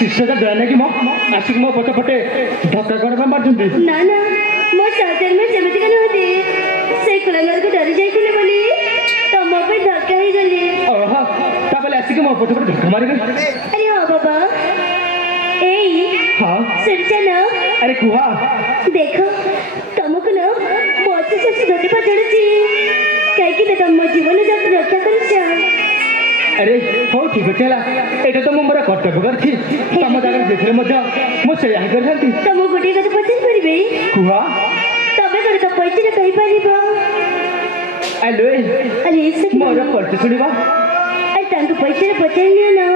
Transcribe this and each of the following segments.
शिष्य जाने की आशिक मो पटे पटे धक्का कर मारछंती ना ना मो साथर में जेमिति कने होती से कुलंगर को डर जाइथिले बोली तम पे धक्का ही गली ओह ताबले आशिक मो पटे पटे धक्का मारी गई अरे हां बाबा एई हां सुरचन अरे कुवा देखो तुमको ना बहुत से धोती पर चढ़ी काई कि तुम जीवन जब रक्षा करछा अरे हो ठीक है चला एटा तो मोर कर्तव्य करछि तम जगह देखले मध्य मो से यही कर थांती तम गोटे कथा पछन परिबे कुवा तबे कर तो पैसे रे कहि परिबो हेलो अरे इसे मोर करते सुनिबा अरे तांको पैसे रे पछन ना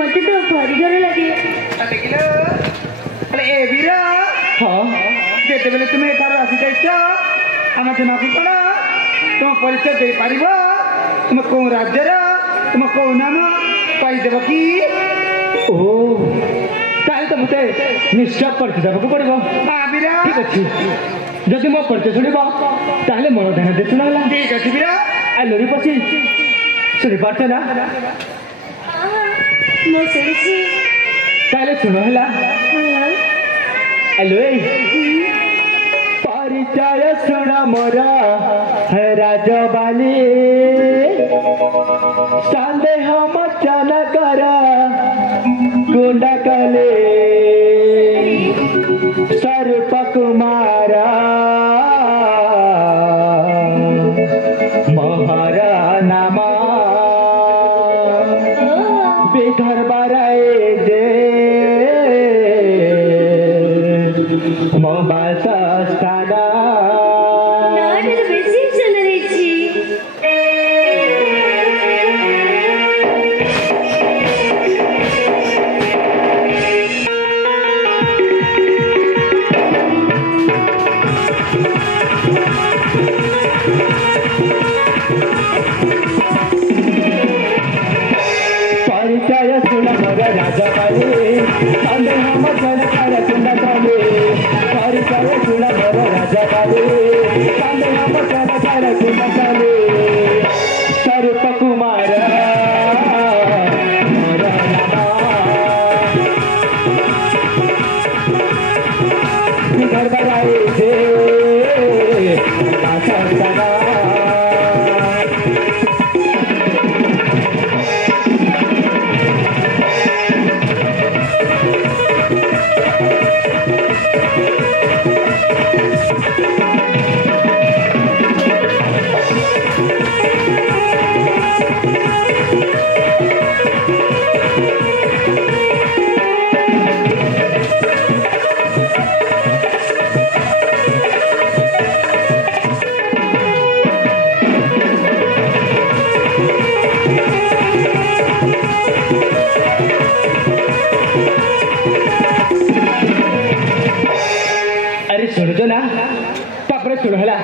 मते तो भारी डर लागे देखिलो अरे ए वीरा हां जेते बेले तुम एठार आसी जाइछो हम जना को पड़ा तुम परिचय दे पारिबो तुम को राज्य रा तुम को नाम कहि देबो की ओ ताले तो मते निश्चय परिचय देबो पड़िबो हां वीरा ठीक अछि जदि मो परिचय सुनिबो ताले मन ध्यान दे सुनाला ठीक अछि वीरा आ लोरी पछि सुनि पारछ ना हां मो सुनिछि ताले सुनो हला हां हेलो परिचय सुना मोरा है राजबाली संदेह मचन कर गुंडा कले स्वरूप कुमारा मोहरा नाम बेघर बराए जे मोबाइल सस्ताना नाटे तो बेसी सुंदर छी परिचय सुन मोर राजबाली संदेह मचन कर गुंडा कले परिचय सुन मोर राजबाली संदेह मचन कर गुंडा कले स्वरूप कुमार मोर नाम घर बजाए जे सस्ताना सुना तापर सुन हला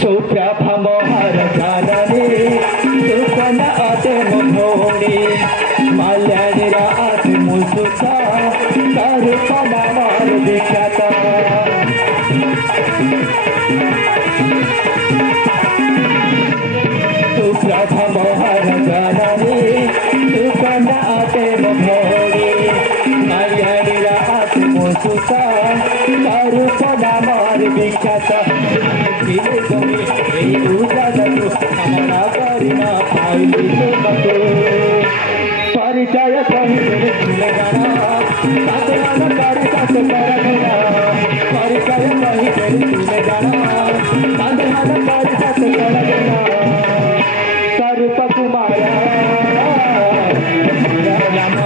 सौप्रभा मोहर जाननी सुकन अते मोहनी माल्यानी रात मुसुका तारुपना मार दिखाता सौप्रभा मोहर जाननी सुकन अते मोहनी माल्यानी रात मुसुका तारुपना मार दिखाता दिले जमी এই উজাগতু কামনা করি না পাইলি তোমাকে পরিচয় কহিলে ভুলে জানা সাধনা করি কাছে করগনা পরিচয় কহিলে ভুলে জানা সাধনা করি কাছে করগনা স্বরূপ কুমার রাম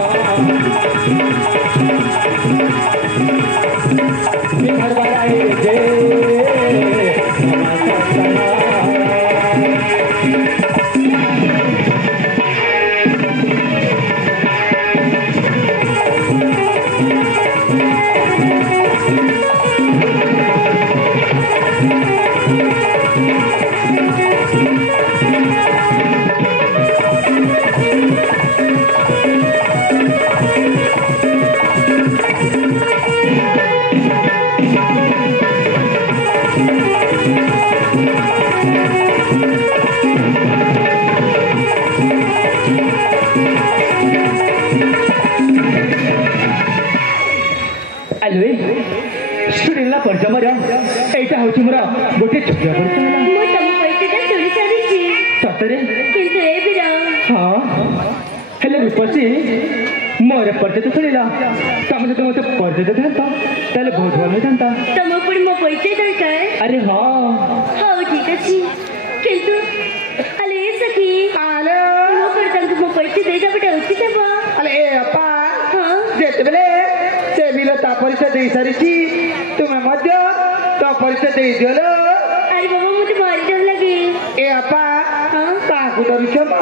ଆଲୋ ଶୁଣିଲା ପର୍ଯ୍ୟମର ଏଇଟା ହଉଛି ମୋର ଗୋଟେ ଛୋଟିଆ ପରିଚୟ ହେଲା। ମୁଁ ତମ ପରିଚୟଟା ଶୁଣି ସାରିଛି ସତରେ? କିନ୍ତୁ ଏ ବିର ହଁ ହେଲେ ରୂପସୀ ମୋର ପରିଚୟ ଶୁଣିଲ ତମେ ଯଦି ମୋତେ ପରିଚୟ ଦେଇଥାନ୍ତ ତାହେଲେ ବହୁତ ଭଲ ହେଇଥାନ୍ତା। ତମ ପୁଣି ମୋ ପରିଚୟ ଦରକାର? ଆରେ ହଁ ହଉ ଠିକ ଅଛି କିନ୍ତୁ ଆଲେ ଏ ସଖୀ ଆଲୋ ମୋ ପରେ ତାଙ୍କୁ ମୋ ପରିଚୟ ଦେଇଦେବାଟା ଉଚିତ ହେବ। ଆଲେ ଏ ଅପା ହଁ ଯେତେବେଳେ ସେ ବିଲ ତା ପରିଚୟ ଦେଇ ସାରିଛି ତୁମେ ମଧ୍ୟ ତ ପରିଚୟ ଦେଇଦିଅ ଲୋ। ଆରେ ବାବା ମୋତେ ଭାରି ଡର ଲାଗେ। ଏ ଅପା ହଁ କାହାକୁ ଡରୁଛ ମ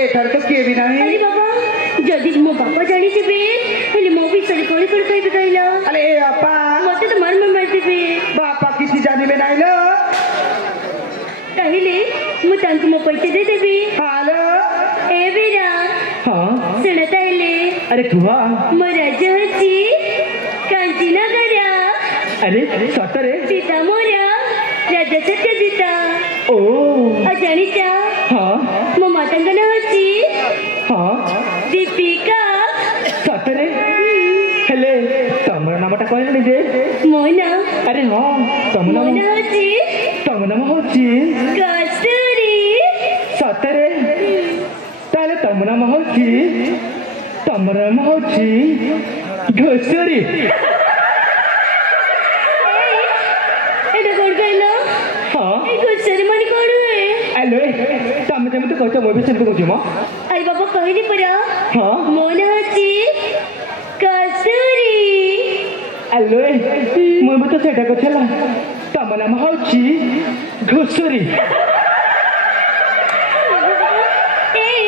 ଏଠାରେ ତ କିଏ ବି ନାହିଁ। ଆରେ ବାବା ଯଦି ମୋ ବାପା ଜାଣିଯିବେ ହେଲେ ମୋ ବିଷୟରେ କଣ କଣ କହିବେ କହିଲ? ଆଲେ ଏ ଅପା ମୋତେ ତ ମାର ମାରିଦେବେ। ବାପା କିଛି ଜାଣିବେ ନାହିଁ ଲୋ। କହିଲେ ମୁଁ ତାଙ୍କୁ ମୋ ପରିଚୟ ଦେଇଦେବି। ହାଲୋ ଏ ବିରା ହଁ ଶୁଣ ତାହେଲେ ଆରେ କୁହ। ମୋ ରାଜ୍ୟ ହେଉଛି କାଞ୍ଚିନଗର। ଆରେ ସତରେ? ପିତା ମୋର ରାଜା ସତ୍ୟଜିତ। ଓ ଆଉ ଜାଣିଛ ହଁ ମୋ ମାତାଙ୍କ ନାଁ ହେଉଛି ହଁ ଦୀପିକା। ସତରେ? ହେଲେ ତମର ନାମଟା କହିଲନି ଯେ? ମୋ ନାଁ ଆରେ ହଁ ତମ ମୋ ନାମ ନାଁ ହେଉଛି ହଉଛି କସ୍ତୁରୀ। ସତରେ? ତାହେଲେ ତମ ନାମ ହଉଛି ଘୋଷରୀ। ଏଇଟା କଣ କହିଲ? ହଁ ଏଇ ଘୋଷରେ ମାନେ କଣ ହୁଏ? ଆଲୋ ତମେ ଯେମିତି କହୁଛ ମୁଁ ବି ସେମିତି କହୁଛି ମ। ଆରେ ବାବା କହିଲି ପରା ହଁ ମୋ ନାଁ ହେଉଛି କସ୍ତୁରୀ। ଆଲୋ ମୁଁ ବି ତ ସେଇଟା କହୁଛି ହେଲା। ତମ ନାମ ହଉଛି ଘୋଷରୀ। ଏଇ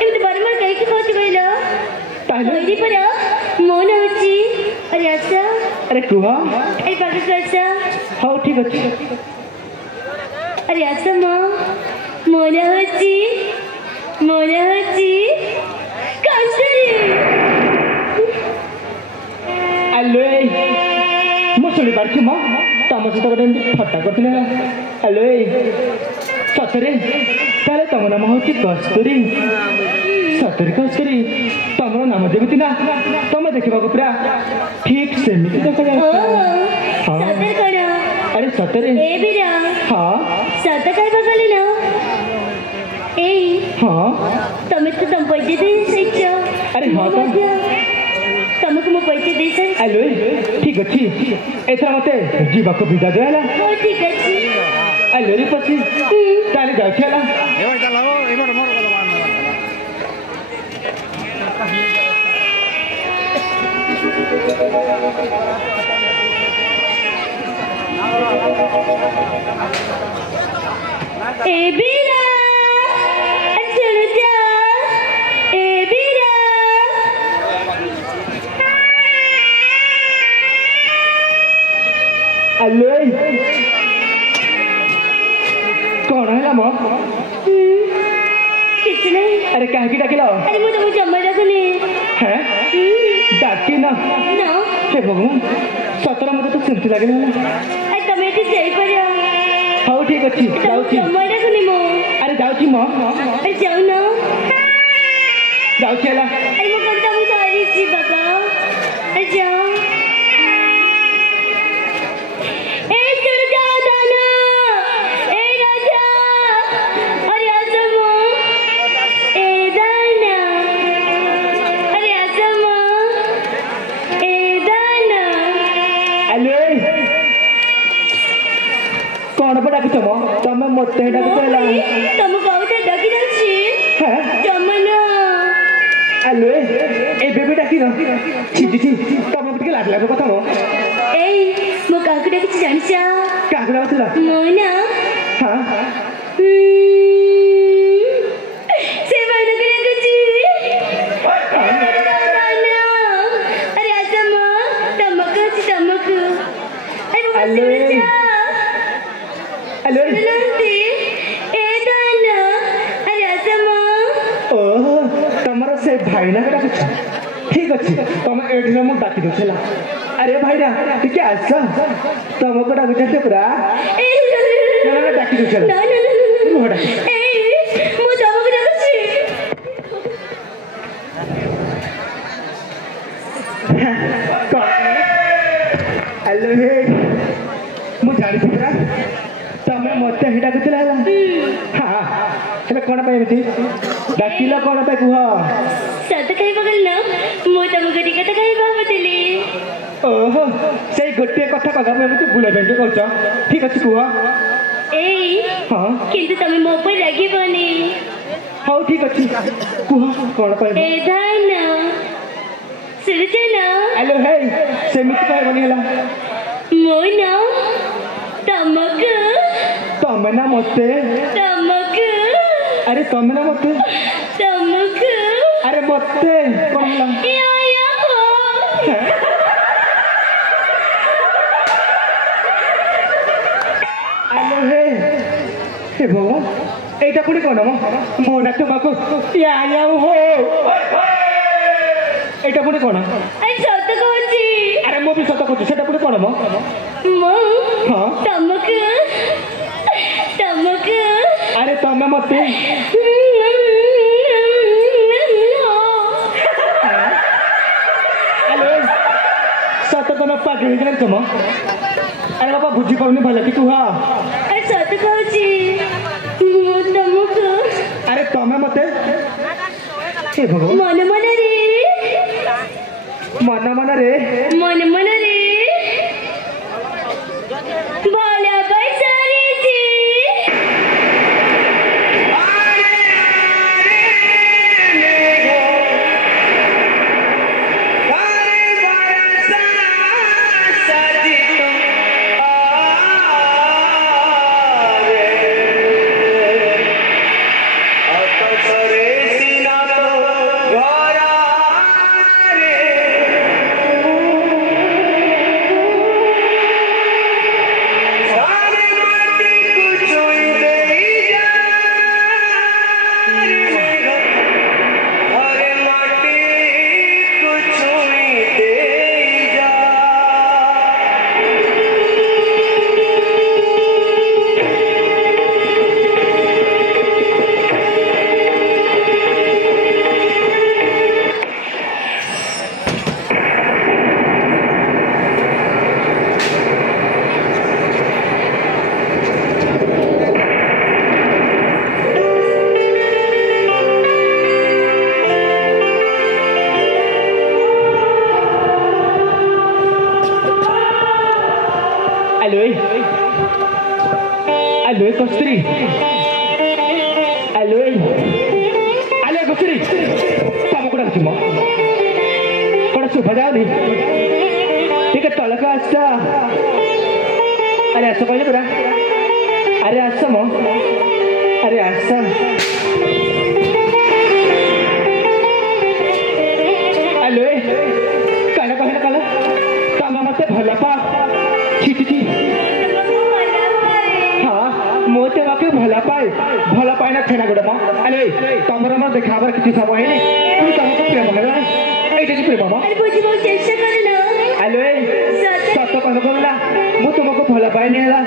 ଏମିତି ବାରମ୍ବାର କାହିଁକି କହୁଛି କହିଲ? ତାହେଲେ କହିଲି ପରା ମୋ ନାଁ ହେଉଛି ରାସ। ଆରେ କୁହ। ଏଇ ପାଖକୁ ଆସ। ହଉ ଠିକ ଅଛି। ଆରେ ଆସ ମୋ ନାଁ ହେଉଛି କସ୍ତୁରୀ। ଆଲୋ ମୁଁ ଶୁଣିପାରୁଛି ମ ତମ ସହିତ ଗୋଟେ ଏମିତି ଥଟ୍ଟା କରିଥିଲେ। ଆଲୋ ସତରେ? ତାହେଲେ ତମ ନାମ ହଉଛି କସ୍ତୁରୀ। ସତରେ କସ୍ତୁରୀ? ତମର ନାମ ଯେମିତି ନା ତମେ ଦେଖିବାକୁ ପୁରା ଠିକ ସେମିତି ଦେଖାଯାଉଛି। ହଁ ସତରେ କଣ? ଆରେ ସତରେ? ଏ ବିରା ହଁ ସତ କହିବା ଗଲି ନା ଏଇ ହଁ ତମେ ତ ତମ ପରିଚୟ ଦେଇ ସାରିଛ। ଆରେ ହଁ ମୁଁ ତ। ମଧ୍ୟ ତମକୁ ମୋ ପରିଚୟ ଦେଇ ସାରିଛି। ଆଲୋ ଠିକ ଅଛି ଏଥର ମତେ ଯିବାକୁ ବିଦା ଦିଆହେଲା। ହଉ ଠିକ ଅଛି। ଆଲୋ ରୂପସୀ ତାହେଲେ ଯାଉଛି ହେଲା। ए बीरा सुन जा ए बीरा ଆଲୋ କଣ ହେଲା ମ? କିଛି ନାହିଁ। ଆରେ କାହିଁକି ଡାକିଲ? ଆରେ ମୁଁ ତମକୁ ଜମା ଡାକୁନି। ହେଁ ଡାକିନ? ନା ହେ ଭଗବାନ ସତରେ ମତେ ତ ସେମିତି ଲାଗିଲା। ଆରେ ତମେ ଏଠି ଯାଇପାରିବ। ହଉ ଠିକ ଅଛି ତମକୁ ଯାଉଛି। ଜମା ଡାକୁନି ମୁଁ। ଆରେ ଯାଉଛି ମ ଆରେ ଯାଉନ। ଯାଉଛି ହେଲା। ଆରେ ମୁଁ କଣ ତମକୁ ଧରିଛି ବାବା। ଆରେ ଯାଅ। ए सुन जा दाना ए राजा अरे आसमो ए दाना अरे आसमो ए दाना। ଆଲୋ କଣ ପା ଡାକୁଛ ମ? ତମେ ମତେ ଡାକୁଛ ହେଲା। ତମକୁ ଆଉ ଥରେ ଡାକି ଦଉଛି ହେଁ ଜମା ନା। ଆଲୋ ଏବେ ବି ଡାକିନ? ଛିଟି ତମକୁ ଟିକେ ଲାଜ ଲାଗୁ କଥା ମ। ଏଇ ମୁଁ କାହାକୁ ଡାକିଛି ଜାଣିଛ? କାହାକୁ ଡାକୁଥିଲ? ମୋ ନା ହଁ ସେ ଭାଇନାକୁ ଡାକୁଛି। अरे आजा माँ तमक ଅଛି ତମକୁ। अरे वो ଆଲୋ ଆଲୋ नंदी ए दाना अरे आजा माँ। ଓହୋ ତମର ସେ ଭାଇନା ଡାକୁଛ। ଠିକ ଅଛି ତମେ ଏଇଠି ମୁଁ ଡାକି ଦଉଛି ହେଲା। ଆରେ ଭାଇନା ଟିକେ ଆସ ତମକୁ ଡାକୁଛନ୍ତି ପୁରା। ଡାକି ଦଉଛି ହେଲା। ना ना ना ରୁହ ଡାକି। ए ମୁଁ ତମକୁ ଡାକୁଛି। କଣ? ଆଲୋ ହେ ମୁଁ ଜାଣିଛି ପରା ତମେ ମତେ ହିଁ ଡାକୁଥିଲ ହେଲା ହଁ ହେଲେ କ'ଣ ପାଇଁ ଏମିତି ଡାକିଲ କ'ଣ ପାଇଁ କୁହ ସତ କହିବାକୁ ଗଲେ ନା ମୁଁ ତମକୁ ଟିକେ କଥା କହିବା ଭାବୁଥିଲି। ଓହୋ ସେଇ ଗୋଟିଏ କଥା କଥା ପାଇଁ ଏମିତି ବୁଲା ଯାଇକି କହୁଛ ଠିକ୍ ଅଛି କୁହ ଏଇ ହଁ କିନ୍ତୁ ତମେ ମୋ ଉପରେ ରାଗିବନି। ହଉ ଠିକ୍ ଅଛି କୁହ କ'ଣ ପାଇଁ ଏ ଧାନ ଶୁଣୁଛ ନା ଆଲୋ ହେ ସେମିତି କହିବନି ହେଲା ମୁଁ ନା ତମକୁ ତମେ ନା ମତେ ଆରେ ତମେ ନା ମତେ ଆରେ ମତେ କ'ଣ ହେଲା ଆଲୋ ହେ ହେ ଭଗବାନ এইটা পুଣି କ'ଣ ମ ମୋ ନା ତୁମକୁ ହଉ এইটা ପୁଣି କ'ଣ ସତ କହୁଛି ଆରେ ମୁଁ ବି ସତ କହୁଛି ସେଟା ପୁଣି କ'ଣ ମ ମୁଁ ହଁ ତମକୁ ଆରେ ତମେ ମତେ ଆଲୋ ସତ ତମେ ପାଗଳ ହେଇଗଲାଣି ତୁମ ଆରେ ବାପା ବୁଝିପାରୁନି ଭଲ କି କୁହ ସତ କହୁଛି ମୁଁ ତମକୁ ଆରେ ତମେ ମତେ ହେ ଭଗବାନ ମନ ମନରେ ମନ ମନରେ ଭଲ ପାଇସାରିଛି। Alô, Costri. Alô, Costri. Kamu kurang cuma. Kau dah coba dah ni. Tiket tolak asa. Ada asa kau ni berah? Ada asa mo? Ada asa. Alô, kalau kamu mate bhala pa. Chi. मोते वाके भला पाए ना खेना गोडा अरे तमरा मन देखाबर किछि सब है नहीं तू तमको प्रेम होला एटा कि प्रेम अरे बुझिबो चेष्टा कर ना हेलो सत्य कन बोलला मु तुमको भला पाए नहीं होला